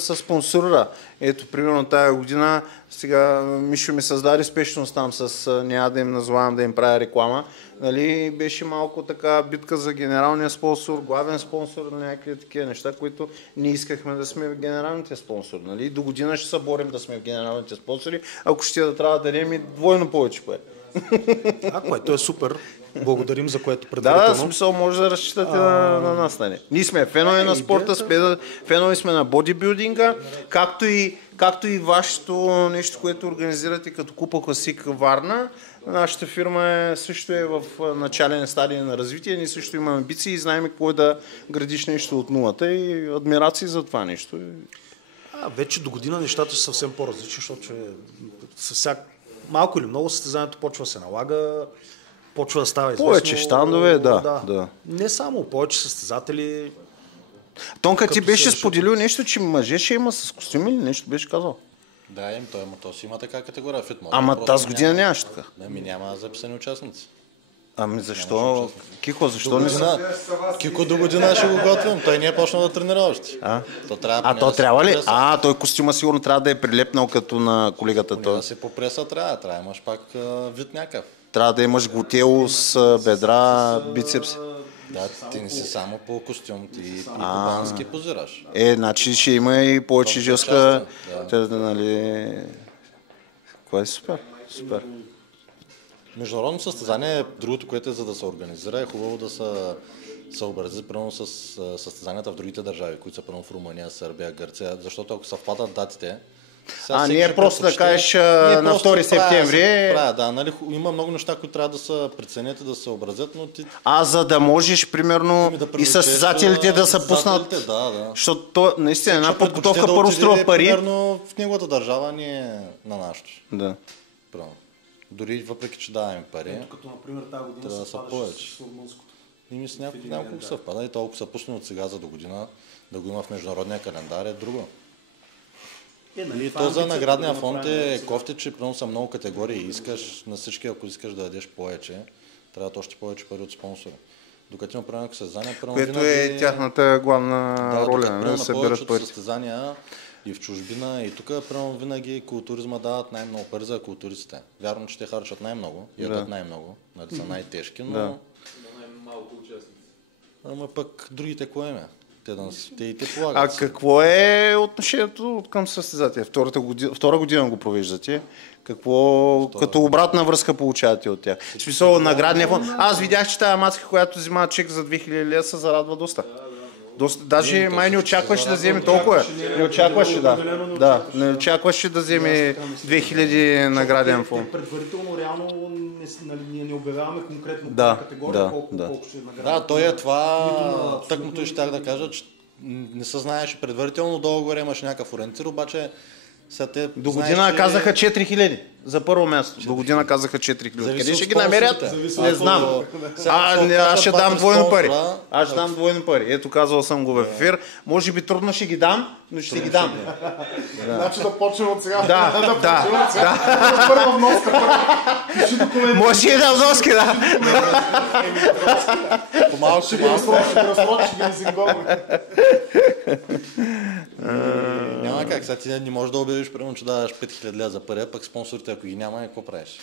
се спонсорира. Ето, примерно тая година, сега Мишо ми създаде спешност там няма да им назовавам да им правя реклама. Нали, беше малко така битка за генералния спонсор, главен спонсор, някакви такива неща, които не искахме да сме в генералните спонсори. Нали. До година ще се борим да сме в генералните спонсори, ако ще да трябва да дадем и двойно повече пари. Което е супер. Благодарим за което Да, предварително. смисъл може да разчитате на нас. Нали. Ние сме фенове на спорта, фенове сме на бодибилдинга, както и вашето нещо, което организирате като Купа Класик Варна. Нашата фирма също е в начален стадий на развитие, ние също имаме амбиции и знаем какво е да градиш нещо от нулата и адмирации за това нещо. Вече до година нещата са съвсем по-различни, защото малко или много състезанието почва да се налага, почва да става известно. Повече щандове, да. Не само, повече състезатели. Тонка, ти беше споделил нещо, че мъже ще има с костюми или нещо беше казал? Да, то си има така категория фитмод. Ама тази година нямаш така. Няма записани участници. Ами защо? Кико, защо не са? Кико до година ще го готвим. Той не е почнал да тренира още. То трябва ли? Той костюма сигурно трябва да е прилепнал като на колегата. Да се попреса трябва да имаш пак вид някакъв. Трябва да имаш готело с бедра, бицепс. Да, ти не си само по костюм, ти по бански позираш. Значи ще има и повече жилска. Нали... Кое е супер? Супер. Международно състезание, другото, което е за да се организира, е хубаво да се съобрази примерно с състезанията в другите държави, които са примерно в Румъния, Сърбия, Гърция, защото ако съвпадат датите, не е просто да кажеш на 2 септември. Нали, има много неща, които трябва да се преценят и да се съобразят, но ти... За да можеш, примерно, и състезателите да се пуснат. Да. Защото наистина една подготовка първо струва пари. Примерно в неговата държава не е на нашото. Да. Дори въпреки, че даваме пари, като например тази година са повече. И мисля, няколко съвпада и толкова са пуснали от сега за до година да го има в международния календар е друго. То за наградния фонд е кофти, че примерно са много категории. Искаш на всички, ако искаш да дадеш повече, трябва още повече пари от спонсори. Докато има примерно състезания, което е тяхната главна роля, да събират пари. Състезания и в чужбина, и тук примерно винаги културизма дават най-много пари за културистите. Вярно, че те харчат най-много, ядат най-много, нали са най-тежки, но... най-малко участници. Ама пък другите кое има? Те и те полагат. Какво е отношението към състезатели? Втора година го провеждате. Като обратна връзка получавате от тях? В смисъл наградния фонд. Аз видях, че тази мацка, която взима чек за 2000 лева, се зарадва доста. Даже май не очакваше да вземе толкова. Не очакваше, да. Не очакваше да вземе 2000 награден фонд. Предварително реално ние не обявяваме конкретно категория колко ще е награда. Да, той е това, тъкното щях да кажа, че не се знаеше предварително, долу горе имаш някакъв ориентир, обаче до година казаха 4000 за първо място. До година казаха 4000. Къде ще ги намерят? Не знам. Аз ще дам двойно пари. Аз ще дам двойно пари. Ето, казвал съм го в ефир. Може би трудно ще ги дам, но ще ги дам. Значи да почнем от сега. Да. Първа вноска. Може и да вноски, да. По-малко ще ги разсрочи, ги зингови. Няма как, сега ти не можеш да обявиш, примерно, че даваш 5000 лева за пари, пък спонсорите, ако ги няма, какво правиш?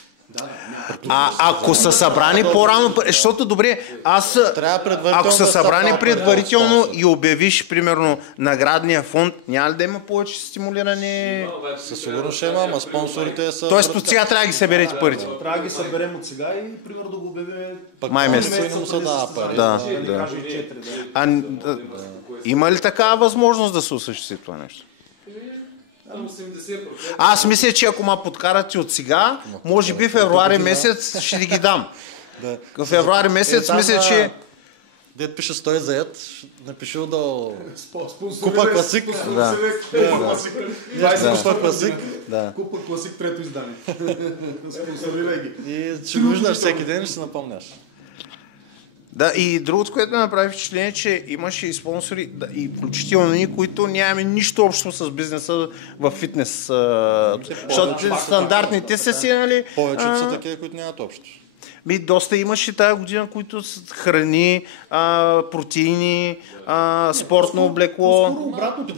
Ако са събрани по-рано, защото добре, ако са събрани предварително и обявиш, примерно, наградния фонд, няма ли да има повече стимулиране? Със сигурност ще има, ама спонсорите са... Тоест от сега трябва да ги съберете парите. Трябва да ги съберем от сега и, примерно, да го обявим май месец. Не му се дава пари. Има ли такава възможност да се осъществи това нещо? Аз мисля, че ако ме подкарате от сега, може би февруари месец ще ги дам. В февруари месец мисля, че... Дед пише 100 заед, напише до Купа Класик. Купа Класик. Купа Класик, трето издание. Спонсорирай ги. И ще го виждаш всеки ден и ще се напомняш. Да, и другото, което ме направи впечатление, че имаше и спонсори, и включително ние, които нямаме нищо общо с бизнеса в фитнес. Защото стандартните са си, нали... Повечето са такива, които нямат общо. Доста имаше тази година, които храни, протеини, спортно облекло. Скоро обратното,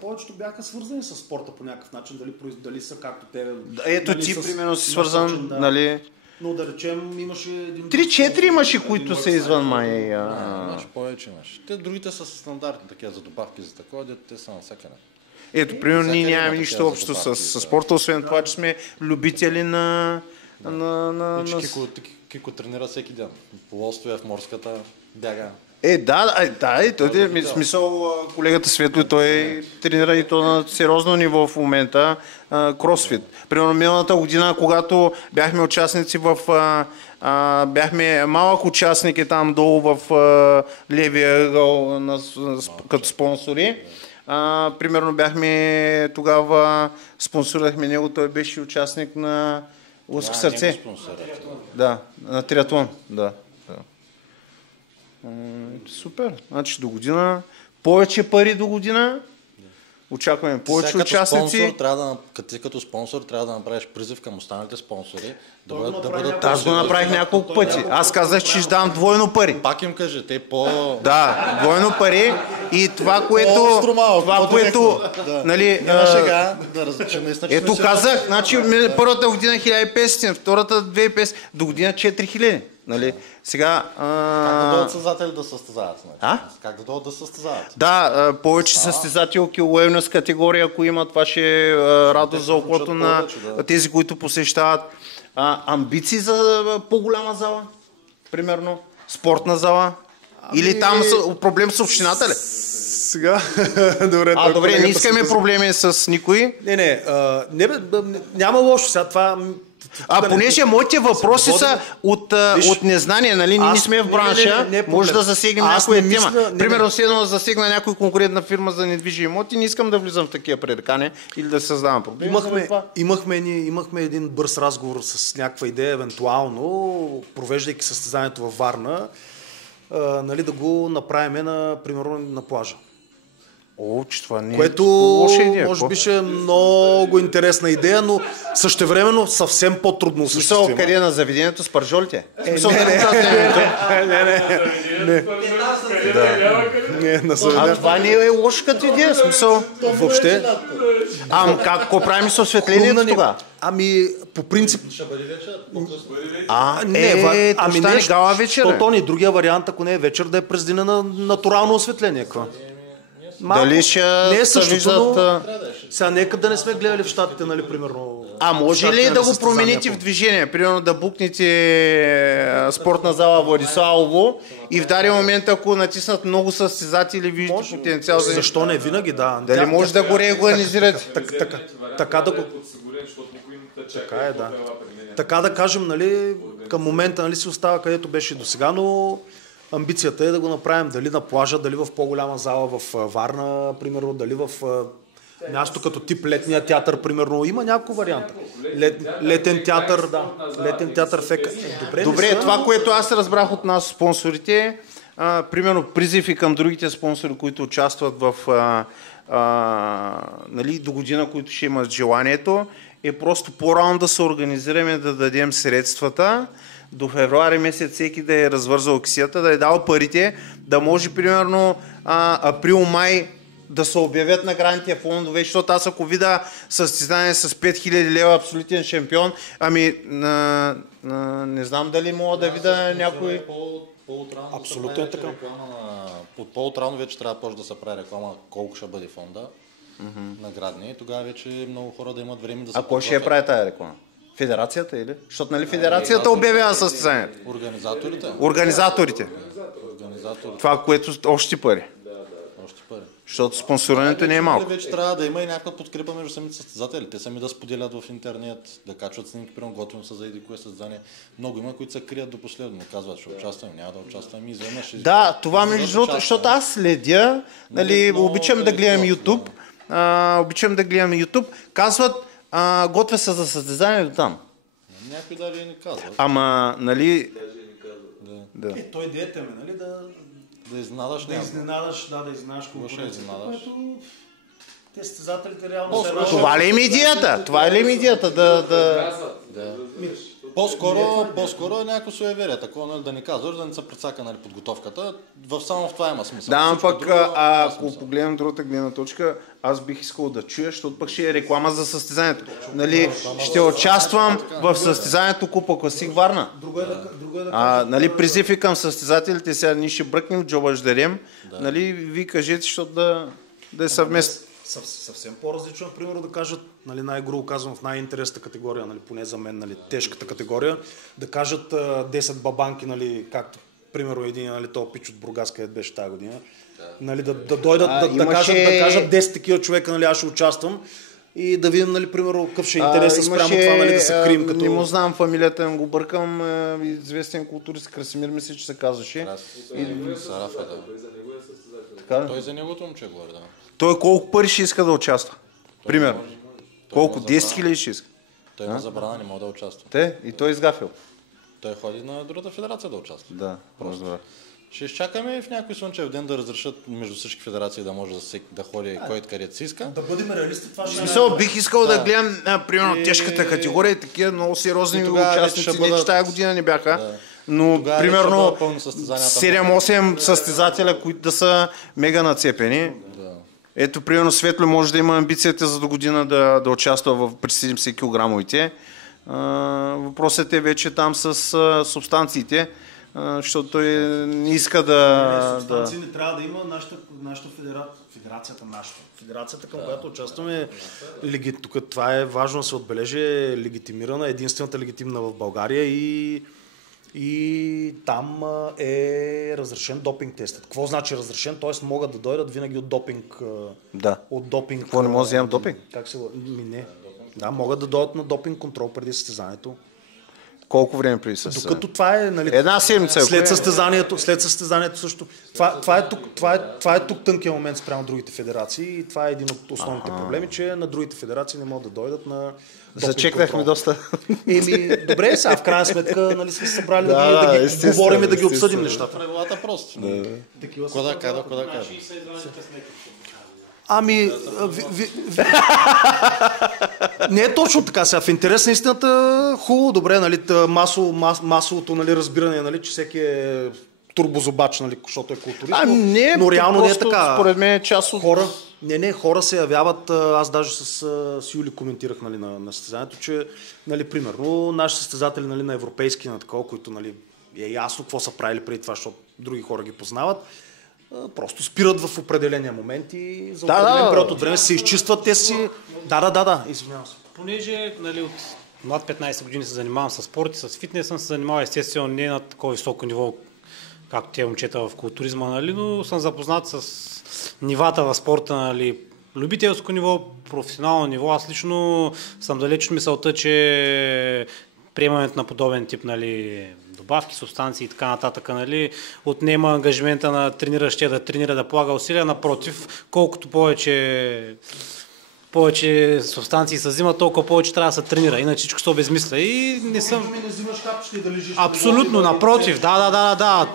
повечето бяха свързани с спорта по някакъв начин, дали са както те... Ето ти, примерно, си свързан, нали... Но да речем, имаше... 3-4 имаше, които са извън май. Имаш повече имаш. Те другите са стандартни такива за добавки за такова, те са навсякъде. Ето, примерно, ние нямаме нищо общо с спорта, освен това, че сме любители на Кико тренира всеки ден. Полуостров е в морската, бяга. И той смисъл, колегата Светло, той тренира и то на сериозно ниво в момента кросфит. Примерно миналата година, когато бяхме участници бяхме малък участник там долу в левия ъгъл като спонсори. Примерно бяхме тогава, спонсорирахме него, той беше участник на Лъско сърце. Да, на триатлон, да. Супер. Значи до година, повече пари до година, очакваме повече участници. Като спонсор трябва да направиш призив към останалите спонсори. Аз го направих няколко пъти. Аз казах, че ще дам двойно пари. Пак им кажи, те Да, двойно пари и това, което... Нали, ето казах, значи първата година 1500, втората 2500, до година 4000. Нали? Сега... Как да дойдат състезатели да състезават? Как да дойдат да състезават? Да, повече състезателки уелнес категория, ако има, това ще е радост за окото на тези, които посещават. Амбиции за по-голяма зала, примерно, спортна зала. Или там проблем с общината ли? Сега, добре, не искаме проблеми с никой. Няма лошо сега това. Понеже моите въпроси са от незнание, нали? Ние не сме в бранша, може да засегнем някоя тема. Примерно, следно да засегна някой конкурентна фирма за недвижими имоти, не искам да влизам в такива пререкания или да създавам проблеми. Имахме един бърз разговор с някаква идея, евентуално, провеждайки състезанието във Варна, нали, да го направим примерно на плажа. Че това не е лоша идея. Може би ще е много интересна идея, но същевременно съвсем по-трудно осъществима. Смисъл, къде на заведението с пържолите? Това не е лоша като идея, смисъл. Въобще. Какво правим с осветлението тогава? По принцип... Ще бъде вечер, по-късно. Не гала вечер. Тони, другия вариант, ако не е вечер, да е през деня на натурално осветление. Дали ще не е същото, но сега нека да не сме гледали в щатите, нали, примерно. Може ли да го промените в движение? Примерно да букнете спортна зала Владиславово и в даден момент, ако натиснат много състезатели, виждате потенциал за... Защо не? Винаги, да. Дали може да го реорганизирате? Така да го... Така да кажем, нали, към момента, нали, си остава където беше до сега, но амбицията е да го направим дали на плажа, дали в по-голяма зала в Варна, примерно, дали в място като тип летния театър, примерно. Има няколко варианта. Летен театър, да. Летен театър ФК. Добре, това, което аз разбрах от нас спонсорите, примерно призив и към другите спонсори, които участват в нали, до година, които ще имат желанието, е просто по-рано да се организираме, да дадем средствата, до февруари месец всеки да е развързал кисията, да е дал парите, да може примерно април-май да се обявят наградните фондове, защото аз ако видя състезание с 5000 лева абсолютен шампион, не знам дали мога да видя някой... Абсолютно е така. От по-отрано вече трябва да се прави реклама колко ще бъде фонда наградни. Тогава вече много хора да имат време да се... А кой ще я прави тая реклама? Федерацията или? Защото нали федерацията обявява състезанието? Организаторите. Това, което още пари. Още пари. Защото спонсорирането не е малко. Вече трябва да има и някаква подкрепа между самите състезатели. Те сами да споделят в интернет, да качват снимки, примерно готвим се за еди кое състезание. Много има, които се крият до последно. Казват, ще участвам, няма да участвам и изведнъж. Да, това между другото, защото аз следя, нали, обичам да гледам YouTube, казват, готвя се за състезание до там. Някой дали не казва. Ама, нали... Да. Той идеята ми, нали, да изненадаш някой. Да изненадаш конкуренцията, което те състезателите реално се раждат. Това ли им идеята? Това ли им идеята? По-скоро е някакво суеверие, такова, нали, да не казваш, да не се прецака, нали, подготовката. Само в това има смисъл. Да, пък ако погледнем другата гледна точка, аз бих искал да чуя, защото пък ще е реклама за състезанието. Нали, ще участвам в състезанието Купа Класик Варна. Нали, призив и към състезателите, сега ние ще бръкнем в джоба, ще дадем. Нали, ви кажете, защото да е съвместно. Съвсем по-различно, примерно да кажат, нали, най-грубо казвам, в най-интересната категория, нали, поне за мен, нали, тежката категория, да кажат 10 бабанки, нали, както примерно един, нали, този пич от Бургас, където беше тази година, нали, да дойдат, да кажат 10 такива човека, нали, аз ще участвам и да видим, нали, примерно, какъв ще е интереса спрямо това, нали, да се крием като... Не му знам фамилията, не го бъркам, известен културист Красимир, мисля, че се казваше. Той за негото момче говори, да. Той колко пари ще иска да участва? Примерно. Колко? 10 хиляди ще иска? Той има забрана, не може да участва. И той изгафил. Той ходи на другата федерация да участва. Да, просто. Ще изчакаме в някой слънчев ден да разрешат между всички федерации да може да ходи кой където си иска. Да бъдем реалисти, това ще... Смисъл, бих искал да гледам, примерно, тежката категория и такива много сериозни участници. Не, че тая година не бяха. Но, примерно, 7-8 състезателя, които да са мега нацепени. Ето, примерно, Светло може да има амбицията за до година да участва при 70 килограмовите. Въпросът е вече там с субстанциите, защото той не иска да... Субстанции не трябва да има нашата федерацията, към която участваме. Тук това е важно да се отбележи, е легитимирана, единствената легитимна в България и там е разрешен допинг тестът. Какво значи разрешен? Тоест могат да дойдат винаги от допинг. Да. От допинг. Какво не може да вземам допинг? Как се... Не. Да, могат да дойдат на допинг контрол преди състезанието. Колко време преди състезанието? Докато това е, нали, една седмица. След състезанието също. Това е тук тънкият момент спрямо другите федерации и това е един от основните проблеми, че на другите федерации не могат да дойдат на зачекнахме доста. Добре, сега в крайна сметка, нали, сме се събрали да ги говорим и да ги обсъдим нещата. Правилата просто. Какво да кажа? Ами, не е точно така сега. В интерес на истината, хубаво, добре, нали, масовото, нали, разбиране, нали, че всеки е турбозобач, нали, защото е културист, но реално не е така. Според мен е част от... Хора се явяват, аз даже с Юли коментирах, нали, на състезанието, че, нали, примерно, наши състезатели, нали, на европейски, на такова, които, нали, е ясно какво са правили преди това, защото други хора ги познават, просто спират в определения момент и за определен период от време се изчистват те си... Да, извинявам се. Понеже, нали, от над 15 години се занимавам с спорт и с фитнес, съм се занимавал естествено не на такова високо ниво, както те момчета в културизма, нали, но съм запознат с нивата в спорта, нали, любителско ниво, професионално ниво. Аз лично съм далеч от мисълта, че приемането на подобен тип, нали, добавки, субстанции и така нататък, нали, отнема ангажимента на трениращия да тренира, да полага усилия. Напротив, колкото повече субстанции се взимат, толкова повече трябва да се тренира. Иначе всичко се обезмисля. И не съм... Не взимаш капчета и да лежиш. Абсолютно, напротив. Да.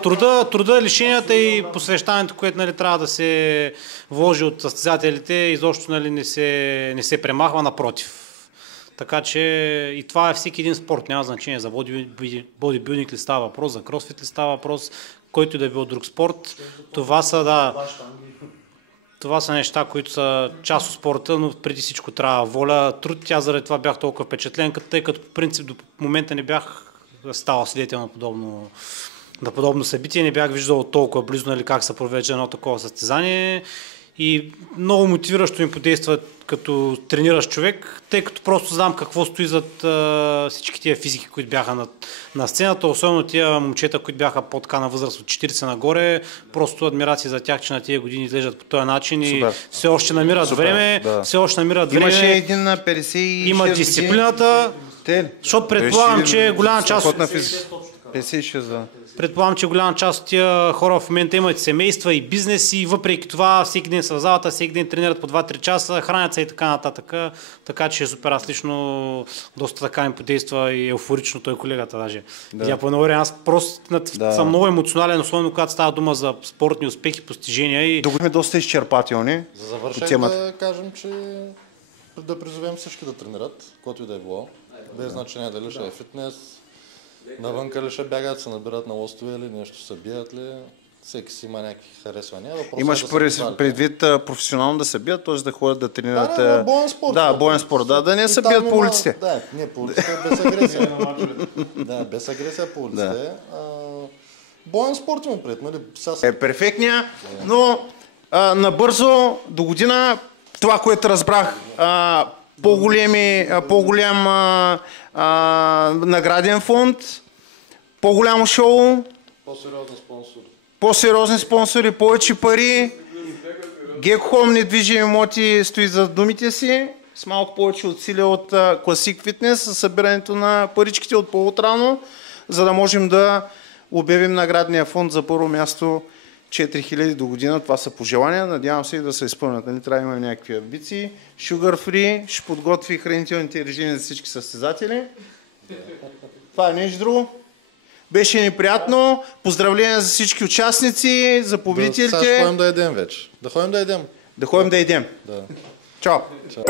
Труда, лишенията и посвещането, което, нали, трябва да се вложи от състезателите, изобщо, нали, не се премахва, напротив. Така че и това е всеки един спорт, няма значение за бодибилдинг ли става въпрос, за кросфит ли става въпрос, който да е бил друг спорт. Това са неща, които са част от спорта, но преди всичко трябва воля, труд. Тя заради това бях толкова впечатлен, тъй като по принцип до момента не бях ставал свидетел на подобно събитие, не бях виждал толкова близо, нали, как се провежда едно такова състезание. И много мотивиращо ми подейства като трениращ човек, тъй като просто знам какво стои зад всички тия физики, които бяха на сцената, особено тия момчета, които бяха по-така на възраст от 40 нагоре, просто адмирации за тях, че на тия години изглеждат по този начин и все още намират време, Имаше един на 50 и има дисциплината, защото предполагам, че голяма част от... 56, да. Предполагам, че голяма част от тия хора в момента имат семейства и бизнес и въпреки това всеки ден са в залата, всеки ден тренират по 2-3 часа, хранят се и така нататък. Така че е супер. Аз лично доста така ми подейства и еуфорично той колегата даже. Да. По едно време аз просто съм много емоционален, особено когато става дума за спортни успехи, постижения. Тук сме доста изчерпателни. За завършение да кажем, че да призовем всички да тренират, което и да е било. Без значение дали ще е фитнес, навънка ли ще бягат, се набират на лостове или нещо се бият ли, всеки си има някакви харесвания. Имаш предвид професионално да се бият, т.е. да ходят да тренират... Да, боен спорт. Да, боен спорт, да не се бият по улиците. Да, не по улиците, без агресия. Да, без агресия по улиците. Боен спорт има пред, нали? Перфектния, но набързо до година това, което разбрах, по-голям награден фонд, по-голямо шоу, по-сериозни спонсори, повече пари. Гекхом недвижими имоти стои за думите си, с малко повече усилия от Classic Fitness, със събирането на паричките от по-отрано, за да можем да обявим наградния фонд за първо място 4000 до година. Това са пожелания. Надявам се и да се изпълнят. Нали? Трябва да имаме някакви амбиции. Sugar Free ще подготви хранителните режими за всички състезатели. Това е нещо друго. Беше неприятно. Поздравления за всички участници, за победителите. Сега ще ходим да едем вече. Да ходим да едем. Да ходим да едем. Да. Чао. Чао.